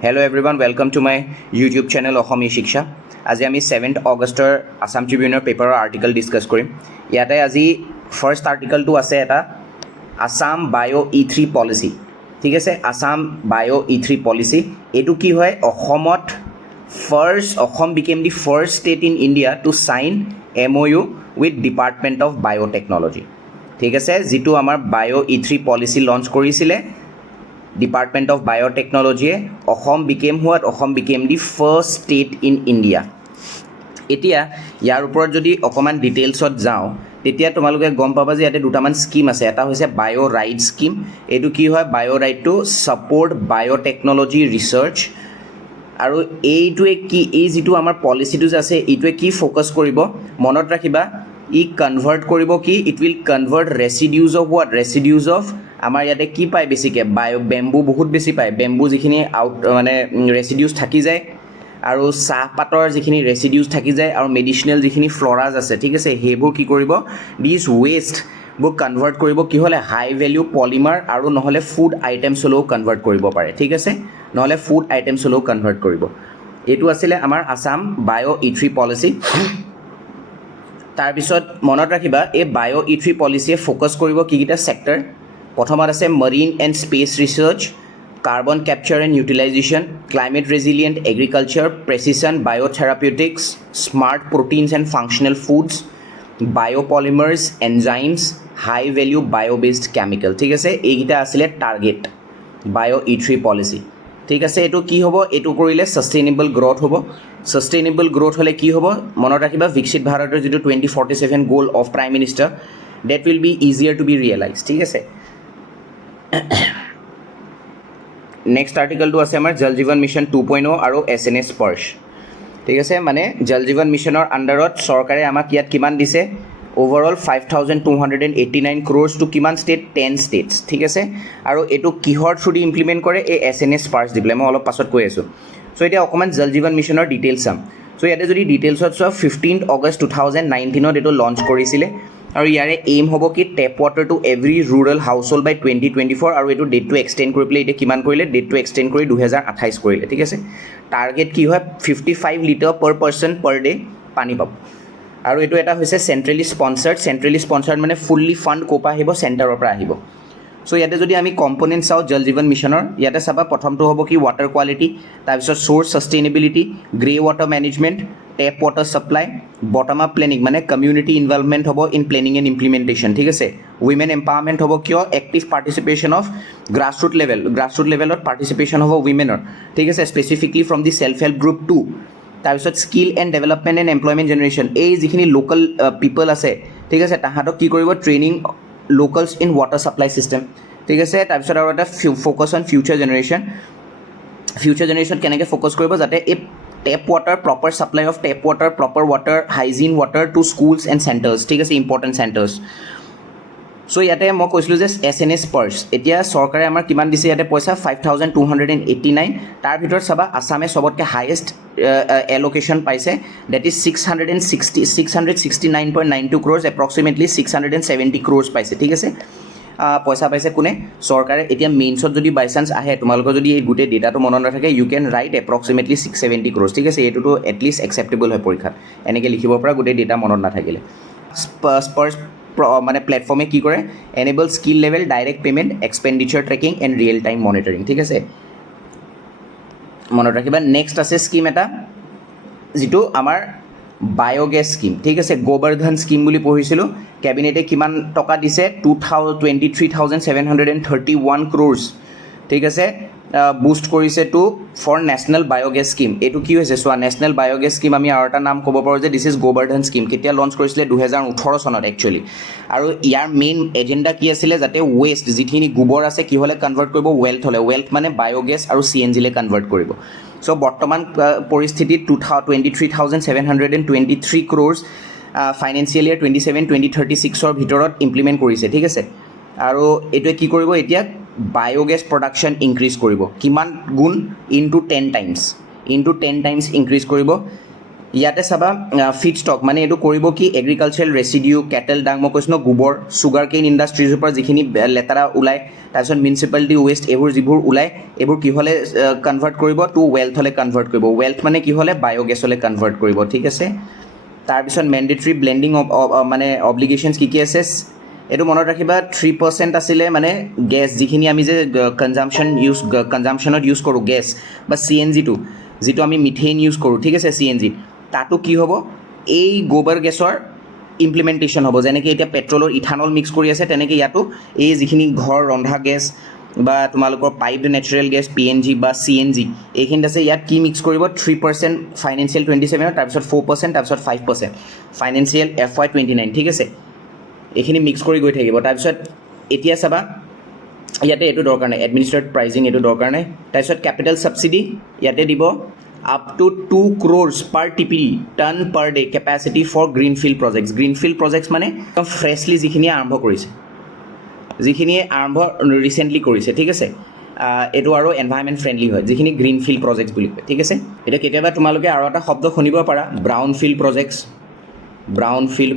Hello everyone, welcome to my YouTube channel Ohomia Shiksha. আজি আমি 7th Augustৰ Assam ট্ৰিবিউনৰ পেপাৰৰ article discuss কৰিম। ইয়াতে আজি ফাৰ্ষ্ট আৰ্টিকলটো আছে এটা আসাম বায়ো E3 পলিচি। ঠিক আছে, আসাম বায়ো E3 পলিচি। এইটো কি হয়, Assam became the first state in India to sign MOU with Department of Biotechnology। ঠিক আছে, যিটো আমাৰ বায়ো E3 পলিচি লঞ্চ কৰিছিলে Department of Biotechnology, Assam became the first state in India. এতিয়া ইয়াৰ ওপৰত যদি অকমান ডিটেইলছত যাওঁ তেতিয়া তোমালোকে গম পাবা যে ইয়াতে দুটামান স্কিম আছে। এটা হৈছে বায়ো ৰাইট স্কিম। এইটো কি হয়, বায়ো right to support biotechnology research. আৰু এইটোৱে কি, এই যিটো আমাৰ পলিচিটো যে আছে এইটোৱে কি ফ'কাছ কৰিব মনত ৰাখিবা, ই কনভাৰ্ট কৰিব কি, it will convert residues of what, residues of আমাৰ ইয়াতে কি পায় বেছিকৈ বেম্বু বহুত বেছি পায়, বেম্বু যিখিনি মানে ৰেচিডিউজ থাকি যায় আৰু চাহপাতৰ যিখিনি ৰেচিডিউজ থাকি যায় আৰু মেডিচিনেল যিখিনি ফ্ল'ৰাজ আছে, ঠিক আছে, সেইবোৰ কি কৰিব, দিছ ৱেষ্টবোৰ কনভাৰ্ট কৰিব কি হ'লে হাই ভেলিউ পলিমাৰ আৰু নহ'লে ফুড আইটেমছলৈও কনভাৰ্ট কৰিব পাৰে। ঠিক আছে, নহ'লে ফুড আইটেমছলৈও কনভাৰ্ট কৰিব। এইটো আছিলে আমাৰ আসাম বায়ো E3 পলিচি। তাৰপিছত মনত ৰাখিবা এই বায়ো E3 পলিচিয়ে ফ'কাছ কৰিব কিকেইটা ছেক্টৰ। প্ৰথমত আছে marine and space research, carbon capture and utilization, climate resilient agriculture, precision biotherapeutics, smart proteins and functional foods, biopolymers, enzymes, high value biobased chemical. ঠিক আছে, এইকেইটা আছিলে টাৰ্গেট বায়ো E3 পলিচি। ঠিক আছে, এইটো কি হ'ব, এইটো কৰিলে ছাষ্টেইনেবল গ্ৰ'থ হ'ব। ছাষ্টেইনেবল গ্ৰ'থ হ'লে কি হ'ব মনত ৰাখিবা, বিকশিত ভাৰতৰ যিটো 2047 goal of prime minister, that will be easier to be realise. ঠিক আছে, নেক্সট আৰ্টিকলটো আছে আমাৰ জল জীৱন মিছন 2.0 আৰু SNS স্পৰ্শ। ঠিক আছে, মানে জল জীৱন মিছনৰ আণ্ডাৰত চৰকাৰে আমাক ইয়াত কিমান দিছে, অভাৰঅল 5,289 crores টু কিমান ষ্টেট, 10 states। ঠিক আছে, আৰু এইটো কিহৰ থ্ৰুদি ইমপ্লিমেণ্ট কৰে, এই SNS স্পৰ্শ দি পেলাই, মই অলপ পাছত কৈ আছোঁ। চ' এতিয়া অকণমান জল জীৱন মিছনৰ ডিটেইলছ চাম। চ' ইয়াতে যদি ডিটেইলছত চোৱা 15 August 2019 এইটো লঞ্চ কৰিছিলে আৰু ইয়াৰে এইম হ'ব কি, tap water to every rural household by 2024, আৰু এইটো ডেটটো এক্সটেণ্ড কৰি পেলাই এতিয়া কিমান কৰিলে, ডেটটো এক্সটেণ্ড কৰি 2028 কৰিলে। ঠিক আছে, টাৰ্গেট কি হয়, 55 লিটাৰ পাৰ পাৰ্চন পাৰ ডে পানী পাব। আৰু এইটো এটা হৈছে চেণ্ট্ৰেলি স্পনচাৰ্ড মানে ফুল্লি ফাণ্ড ক'ৰ পৰা আহিব, চেণ্টাৰৰ পৰা আহিব। চ' ইয়াতে যদি আমি কম্পনেণ্ট চাওঁ জল জীৱন মিছনৰ, ইয়াতে চাবা প্ৰথমটো হ'ব কি ৱাটাৰ কোৱালিটি, তাৰপিছত source sustainability, grey water management, tap water supply, bottom up planning মানে কমিউনিটি ইনভলভমেণ্ট হ'ব ইন প্লেনিং এণ্ড ইমপ্লিমেণ্টেশ্যন। ঠিক আছে, উইমেন এম্পাৱাৰমেণ্ট হ'ব কিয়, এক্টিভ পাৰ্টিচিপেশ্যন অফ গ্ৰাছৰুট লেভেলত পাৰ্টিচিপেশ্যন হ'ব উইমেনৰ। ঠিক আছে, specifically from the self help group 2। তাৰপিছত skill and development and employment generation, এই যিখিনি লোকেল পিপল আছে, ঠিক আছে, তাহাঁতক কি কৰিব, training locals in water supply system. ঠিক আছে, তাৰপিছত আৰু এটা ফ'কাছ অন ফিউচাৰ জেনেৰেশ্যন কেনেকৈ ফ'কাছ কৰিব, যাতে এই tap water, proper supply of tap water, proper water, hygiene water to schools and centres. ঠিক আছে, ইম্পৰ্টেণ্ট চেণ্টাৰ্ছ। চ' ইয়াতে মই কৈছিলোঁ যে SNS স্পৰ্শ, এতিয়া চৰকাৰে আমাৰ কিমান দিছে ইয়াতে পইচা, 5,289। তাৰ ভিতৰত চাবা আছামে চবতকৈ হায়েষ্ট এল'কেশ্যন পাইছে, that is 669.92 crores, approximately 670 crores পাইছে। ঠিক আছে, পইচা পাইছে কোনে, চৰকাৰে। এতিয়া মেইনছত যদি বাই চান্স আহে, তোমালোকৰ যদি এই গোটেই ডেটাটো মনত নাথাকে, you can write approximately 670 crores। ঠিক আছে, এইটোতো এটলিষ্ট একচেপ্টেবল হয় পৰীক্ষাত, এনেকৈ লিখিব পৰা গোটেই ডেটা মনত নাথাকিলে। স্পৰ্শ মানে প্লেটফৰ্মে কি কৰে, enable skill level direct payment, expenditure trekking and real time monitoring. ঠিক আছে, মনত ৰাখিবা। নেক্সট আছে স্কিম এটা যিটো আমাৰ বায়'গেছ স্কিম। ঠিক আছে, গোবৰ্ধন স্কিম বুলি পঢ়িছিলোঁ, কেবিনেটে কিমান টকা দিছে, 23,731 crores। ঠিক আছে, বুষ্ট কৰিছে to for national biogas scheme. এইটো কি হৈছে চোৱা, নেশ্যনেল বায়'গেছ স্কিম আমি আৰু এটা নাম ক'ব পাৰোঁ যে দিছ ইজ গোবৰ্ধন স্কিম। কেতিয়া লঞ্চ কৰিছিলে, 2018 চনত একচুৱেলি। আৰু ইয়াৰ মেইন এজেণ্ডা কি আছিলে, যাতে ৱেষ্ট যিখিনি গোবৰ আছে কি হ'লে কনভাৰ্ট কৰিব, ৱেল্থ হ'লে, ৱেল্থ মানে বায়'গেছ আৰু CNG-লে কনভাৰ্ট কৰিব। চ' বৰ্তমান পৰিস্থিতিত 23,723 crores ফাইনেন্সিয়েল ইয়েৰ 27-2036 ভিতৰত ইমপ্লিমেণ্ট কৰিছে। ঠিক আছে, আৰু এইটোৱে কি কৰিব, এতিয়া বায়'গেছ প্ৰডাকশ্যন ইনক্ৰিজ কৰিব, কিমান গুণ, ইনটু 10 টাইমছ ইনক্ৰিজ কৰিব। ইয়াতে চাবা ফিড ষ্টক মানে এইটো কৰিব কি এগ্ৰিকালচাৰেল ৰেচিডিউ কেটেল ডাং মই কৈছোঁ ন গোবৰ চুগাৰ কেইন ইণ্ডাষ্ট্ৰিজৰ পৰা যিখিনি লেতেৰা ওলায় তাৰপিছত মিউনিচিপালিটি ৱেষ্ট এইবোৰ যিবোৰ ওলায় এইবোৰ কি হ'লে কনভাৰ্ট কৰিব টু ৱেল্থলৈ কনভাৰ্ট কৰিব ৱেল্থ মানে কি হ'লে বায়'গেছলৈ কনভাৰ্ট কৰিব ঠিক আছে তাৰপিছত মেণ্ডেটৰী ব্লেণ্ডিং মানে অব্লিগেশ্যনছ কি আছে এইটো মনত ৰাখিবা 3% আছিলে মানে গেছ যিখিনি আমি যে কনজাম্পশ্যনত ইউজ কৰোঁ গেছ বা CNG-টো যিটো আমি মিথেইন ইউজ কৰোঁ ঠিক আছে CNG তাতো কি হ'ব এই গোবৰ গেছৰ ইমপ্লিমেণ্টেশ্যন হ'ব যেনেকৈ এতিয়া পেট্ৰলৰ ইথানল মিক্স কৰি আছে তেনেকৈ ইয়াতো এই যিখিনি ঘৰ ৰন্ধা গেছ বা তোমালোকৰ পাইপড নেচাৰেল গেছ PNG বা CNG এইখিনিত আছে ইয়াত কি মিক্স কৰিব 3% ফাইনেন্সিয়েল 27 তাৰপিছত 4% তাৰপিছত 5% ফাইনেন্সিয়েল FY 29 ঠিক আছে এইখিনি মিক্স কৰি গৈ থাকিব তাৰপিছত এতিয়া চাবা ইয়াতে এইটো দৰকাৰ নাই এডমিনিষ্ট্ৰেটিভ প্ৰাইজিং এইটো দৰকাৰ নাই তাৰপিছত কেপিটেল ছাবচিডি ইয়াতে দিব up to 2 crores per TPD tonne per day capacity for greenfield projects মানে ফ্ৰেছলি যিখিনিয়ে আৰম্ভ কৰিছে যিখিনিয়ে আৰম্ভ ৰিচেণ্টলি কৰিছে ঠিক আছে এইটো আৰু এনভাইৰনমেণ্ট ফ্ৰেণ্ডলি হয় যিখিনি গ্ৰীণফিল্ড প্ৰজেক্টছ বুলি কয় ঠিক আছে এতিয়া কেতিয়াবা তোমালোকে আৰু এটা শব্দ শুনিব পাৰা ব্ৰাউনফিল্ড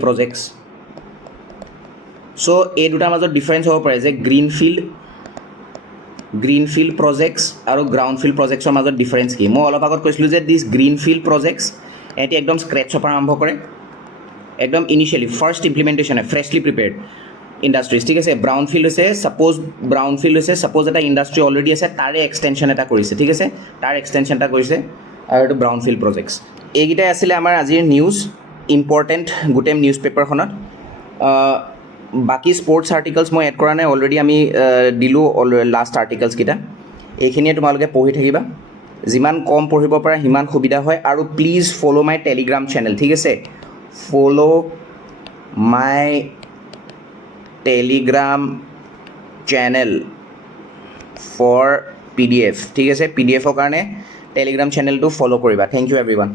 প্ৰজেক্টছ চ' এই দুটাৰ মাজত ডিফাৰেঞ্চ হ'ব পাৰে যে গ্ৰীণফিল্ড প্ৰজেক্টছ আৰু গ্ৰাউণ্ডফিল্ড প্ৰজেক্টছৰ মাজত ডিফাৰেঞ্চ কি মই অলপ আগত কৈছিলোঁ যে দিছ গ্ৰীণফিল্ড প্ৰজেক্টছ এহেঁতি একদম স্ক্ৰেটছৰ পৰা আৰম্ভ কৰে একদম ইনিচিয়েলি ফাৰ্ষ্ট ইমপ্লিমেণ্টেশ্যন হয় ফ্ৰেছলি প্ৰিপেয়াৰ্ড ইণ্ডাষ্ট্ৰিজ ঠিক আছে ব্ৰাউনফিল্ড হৈছে ছাপ'জ এটা ইণ্ডাষ্ট্ৰি অলৰেডি আছে তাৰে এক্সটেনশ্যন এটা কৰিছে ঠিক আছে তাৰ এক্সটেনশ্যন এটা কৰিছে আৰু এইটো ব্ৰাউনফিল্ড প্ৰজেক্টছ এইকেইটাই আছিলে আমাৰ আজিৰ নিউজ ইম্পৰ্টেণ্ট গোটেই নিউজ পেপাৰখনত বাকী স্পৰ্টছ আৰ্টিকলছ মই এড কৰা নাই অলৰেডি আমি দিলোঁ লাষ্ট আৰ্টিকলছকেইটা এইখিনিয়ে তোমালোকে পঢ়ি থাকিবা যিমান কম পঢ়িব পৰা সিমান সুবিধা হয় আৰু please follow' my Telegram channel ঠিক আছে follow' my Telegram channel for PDF ঠিক আছে PDFৰ কাৰণে টেলিগ্ৰাম চেনেলটো ফ'ল' কৰিবা থেংক ইউ এভৰিৱান